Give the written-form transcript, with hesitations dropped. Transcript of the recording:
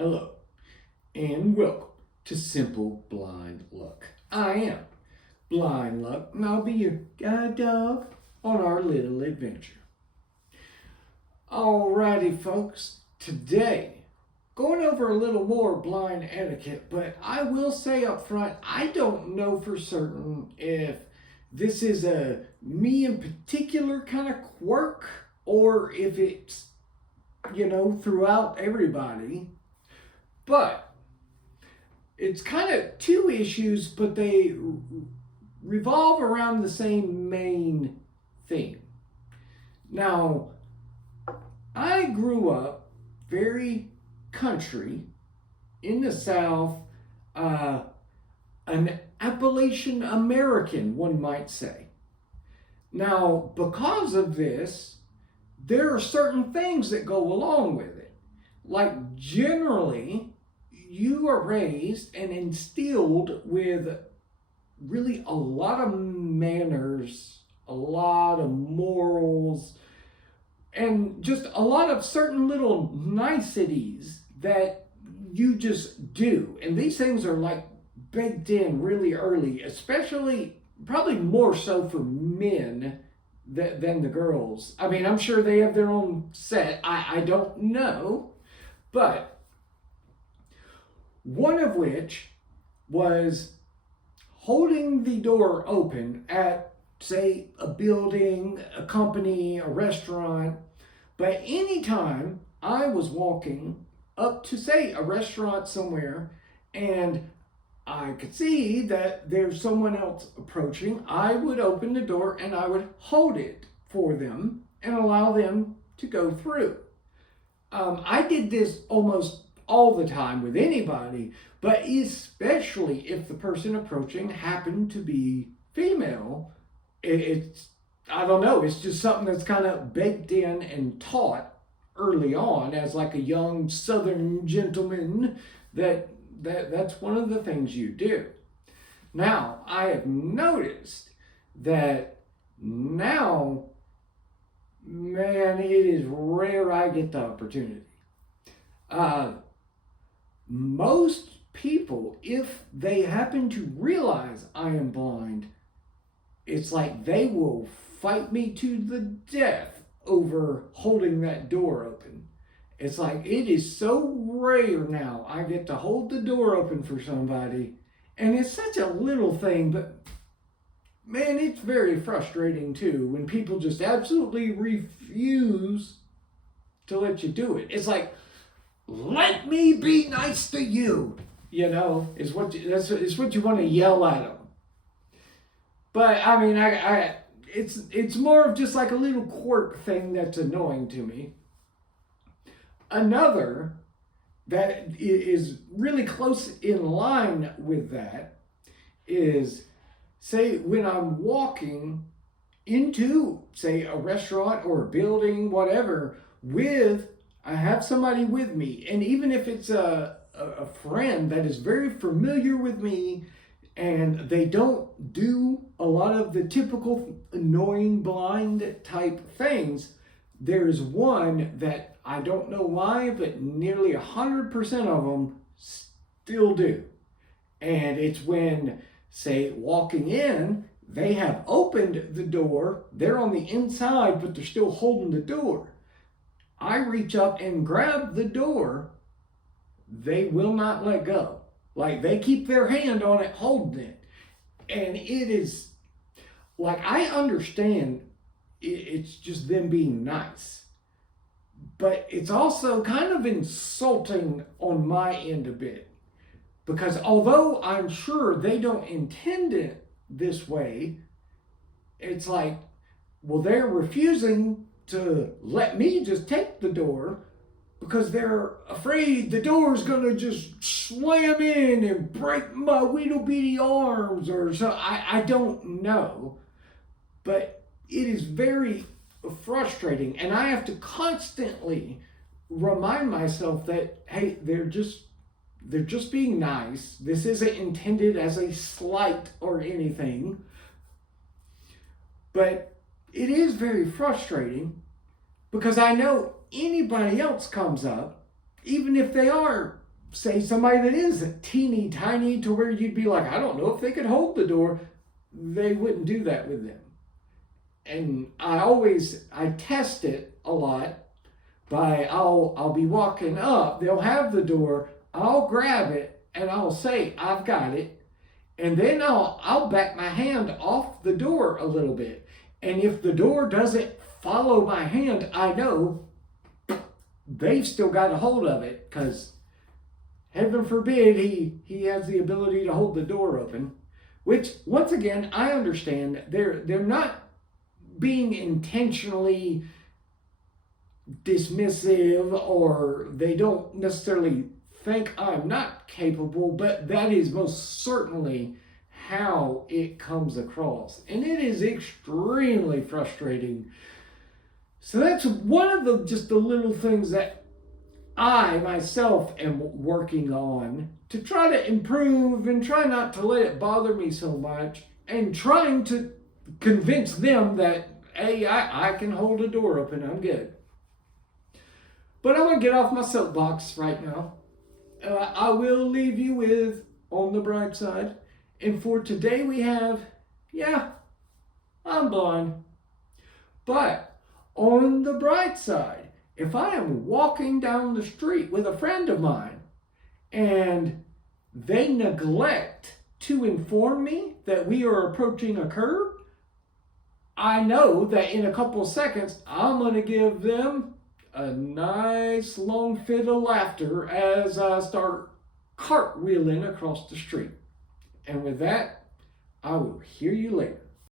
Hello, and welcome to Simple Blind Luck. I am Blind Luck, and I'll be your guide dog on our little adventure. Alrighty, folks, today going over a little more blind etiquette, but I will say up front, I don't know for certain if this is a me in particular kind of quirk or if it's, throughout everybody. But it's kind of two issues, but they revolve around the same main theme. Now, I grew up very country in the South, an Appalachian American, one might say. Now, because of this, there are certain things that go along with it. Like, generally, you are raised and instilled with really a lot of manners, a lot of morals, and just a lot of certain little niceties that you just do. And these things are like baked in really early, especially probably more so for men than the girls. I mean, I'm sure they have their own set. I don't know. But one of which was holding the door open at, say, a building, a company, a restaurant. But anytime I was walking up to, say, a restaurant somewhere and I could see that there's someone else approaching, I would open the door and I would hold it for them and allow them to go through. I did this almost all the time with anybody, but especially if the person approaching happened to be female. It's, I don't know, it's just something that's kind of baked in and taught early on as like a young Southern gentleman that's one of the things you do. Now, I have noticed that now, man, it is rare I get the opportunity. Most people, if they happen to realize I am blind, it's like they will fight me to the death over holding that door open. It's like it is so rare now I get to hold the door open for somebody, and it's such a little thing, but man, it's very frustrating too when people just absolutely refuse to let you do it. It's like, let me be nice to you, is what is what you want to yell at them. But I mean, it's more of just like a little quirk thing that's annoying to me. Another that is really close in line with that is, say, when I'm walking into, say, a restaurant or a building, whatever, I have somebody with me, and even if it's a friend that is very familiar with me and they don't do a lot of the typical annoying blind type things, there's one that I don't know why, but nearly 100% of them still do. And it's when, say, walking in, they have opened the door, they're on the inside, but they're still holding the door. I reach up and grab the door, they will not let go. Like, they keep their hand on it, holding it. And it is, like, I understand it's just them being nice. But it's also kind of insulting on my end a bit. Because although I'm sure they don't intend it this way, it's like, well, they're refusing to let me just take the door because they're afraid the door's gonna just slam in and break my weedle beady arms or so. I don't know, but it is very frustrating, and I have to constantly remind myself that, hey, they're just being nice. This isn't intended as a slight or anything, but it is very frustrating because I know anybody else comes up, even if they are say somebody that is teeny tiny to where you'd be like, I don't know if they could hold the door, they wouldn't do that with them. And I test it a lot by I'll be walking up, they'll have the door, I'll grab it and I'll say I've got it, and then I'll back my hand off the door a little bit. And if the door doesn't follow my hand, I know they've still got a hold of it, because heaven forbid he has the ability to hold the door open. Which, once again, I understand they're not being intentionally dismissive, or they don't necessarily think I'm not capable, but that is most certainly how it comes across. And it is extremely frustrating. So that's one of just the little things that I myself am working on to try to improve and try not to let it bother me so much, and trying to convince them that, hey, I can hold a door open, I'm good. But I'm going to get off my soapbox right now. I will leave you with On the Bright Side. And for today we have, yeah, I'm blind. But on the bright side, if I am walking down the street with a friend of mine and they neglect to inform me that we are approaching a curb, I know that in a couple of seconds I'm going to give them a nice long fit of laughter as I start cartwheeling across the street. And with that, I will hear you later.